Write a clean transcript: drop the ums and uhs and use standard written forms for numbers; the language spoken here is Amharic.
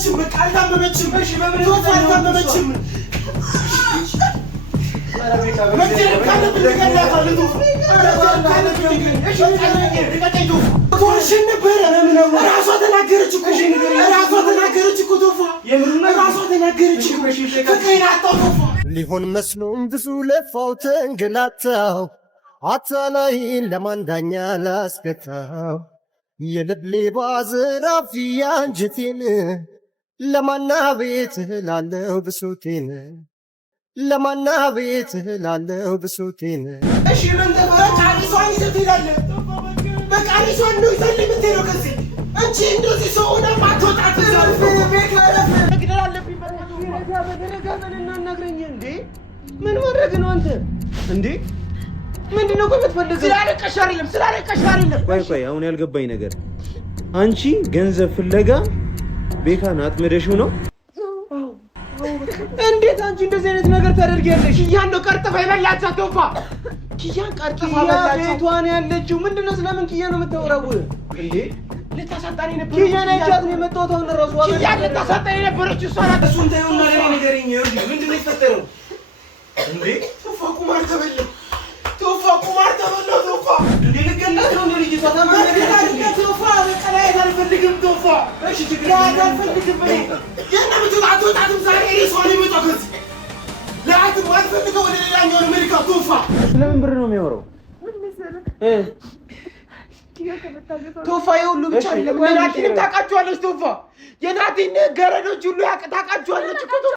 አልታመመችም በቃ አልታመመችም እሺ በምን ቶፋ አልታመመችም መጀመሪያ ካለብን ተገላታለህ ቶፋ እሺ ልቀቀኝ ቶርሽን ነበር ራሷ ተናገረች እኮ ቶፋ ራሷ ተናገረች ፍቅሬን አጣሁ ቶፋ ሊሆን መስሎኝ ብዙ ለፋው ተንገላታው አታላይን ለማንዳኛ ላስገታው የልብ ሌባ ዘራፊ አንጀቴን ለማና ቤት ላለው ብሶቴን ለማና ቤት ላለው ብሶቴን እሺ ምን በቃሪሷን ይዘት ይላል በቃሪሷን ነው ይዘል የምትሄደው ከዚህ አንቺ እንደዚህ ሰው ሆነ ማትወጣት ዘርፍ በካረፍ ግደል አለብኝ በረጋበልና እናግረኝ እንዴ ምን ማድረግ ነው አንተ እንዴ ምንድነው ቆይ የምትፈልገው ስላለቀሽ አይደለም ቆይ አሁን ያልገባኝ ነገር አንቺ ገንዘብ ፍለጋ ቤካን አጥመደሽው ነው እንዴት አንቺ እንደዚህ አይነት ነገር ታደርጊያለሽ ኪያን ነው ቀርጥፋ ይበላቻት ቶፋ ኪያን ቀርጥፋ በላቻት ቤቷን ያለችው ምንድነው ስለምን ኪያ ነው የምታወራው እንዴ ልታሳጣኝ ነበር ኪያን አይቻት ነው የመጣሁት አሁን ራሱ ኪያን ልታሳጣኝ ነበረች እሷ ናት እሱን ተይውና ለኔ ንገረኝ ይኸውልህ ምንድነው የተፈጠረው እንዴ ቶፋ ቁማር ተበላ ቶፋ እንዴ ልገላት ነው ልጅቷ ታማኝ ቶፋ በቀላይ አልፈልግም ቶፋ እሺ ትግል አልፈልግም የና ምትጣጣም ዛሬ ሪሶኒ ምጥከት ላአት ማልፈልገው ወደ ሌላኛው አሜሪካ ቶፋ ስለምን ብር ነው የሚያወራው ቶፋ የሁሉ ብቻ አይደለም ናቲን ታውቃቸዋለች ቶፋ የናቲን ገረዶች ሁሉ ታውቃቸዋለች እኮ